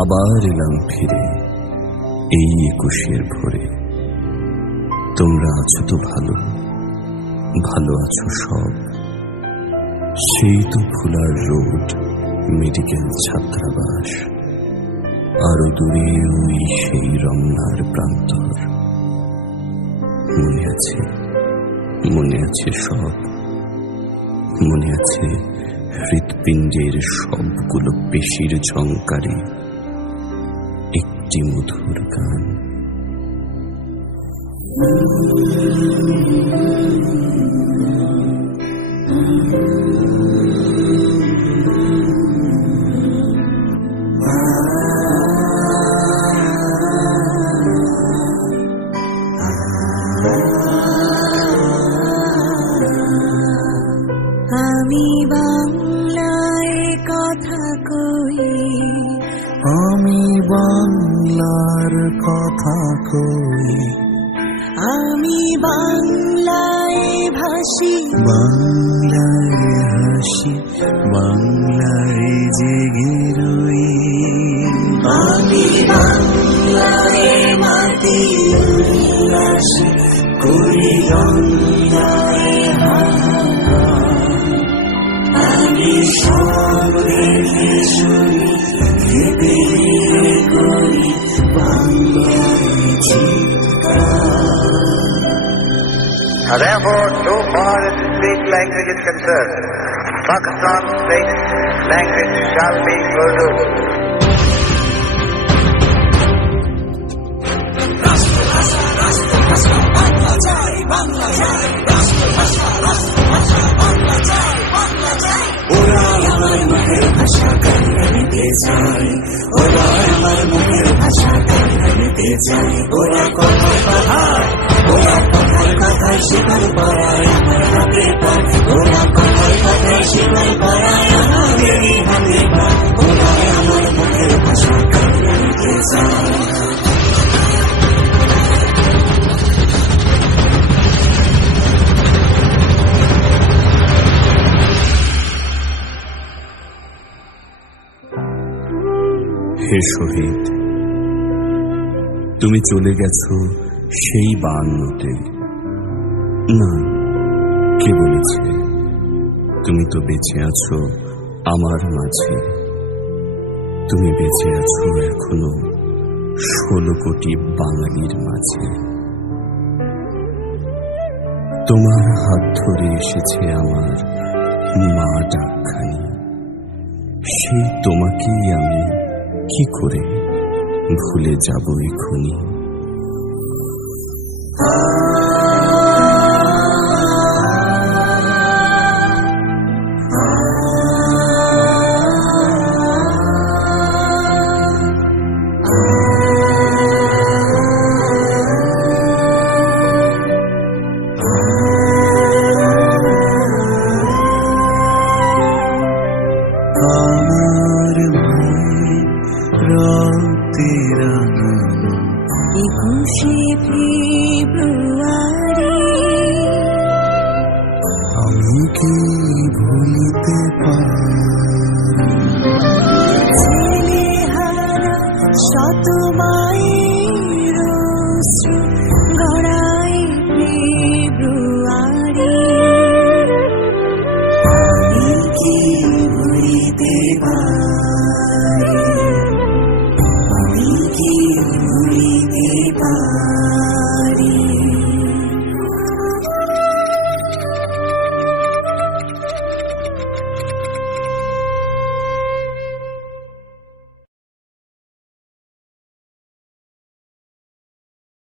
আবার এলাম ফিরে এই 21-এর ভোরে। তোমরা আছো তো ভালো, ভালো আছো সব। সেই তো ফুলার রোড, মেডিকেল ছাত্রাবাস, আরো দূরে ওই সেই রমনার প্রান্তর। মনে আছে, মনে আছে সব। মনে আছে হৃৎপিণ্ডের সবগুলো পেশির ঝংকারে একটি মধুর গান। আমি বাংলায় কথা কই, আমি বাংলার কথা কই, আমি বাংলায় ভাসি, বাংলায় হাসি, বাংলায় জেগে রই। আমি বাংলায় মাটি উল্লাসী করি, বাংলায় আমি সব দেখে শুনি, ভেবে করি বাংলায় চিৎকার। Therefore, so far as speech language is concerned, Pakistan state language shall be Urdu. ওরা আমার মুখের ভাষা কান্না নিতে চায়, ওরা আমার মুখের ভাষা কান্না নিতে চায়। ওরা কথায় কথায়, ওরা কথায় কথায় শিকার পড়ায় আমার হাতে পায়, ওরা কথায় কথায় শিকার পড়ায় আমাদের হাতে পায়। ওরা আমার মুখের ভাষা কান্না নিতে চায়। হে শহীদ, তুমি চলে গেছো সেই 52-তে। না, কে বলেছে? তুমি তো বেঁচে আছো আমার মাঝে। তুমি বেঁচে আছো এখনো 16 কোটি বাঙালির মাঝে। তোমার হাত ধরে এসেছে আমার মা ডাকখানি। সেই তোমাকেই আমি কি করে ভুলে যাব এখনি। আমার মায়ের রক্তের রাঙানো 21শে ফেব্রুয়ারি, আমি কি ভুলিতে পারি? ছেলেহারা শত মায়ের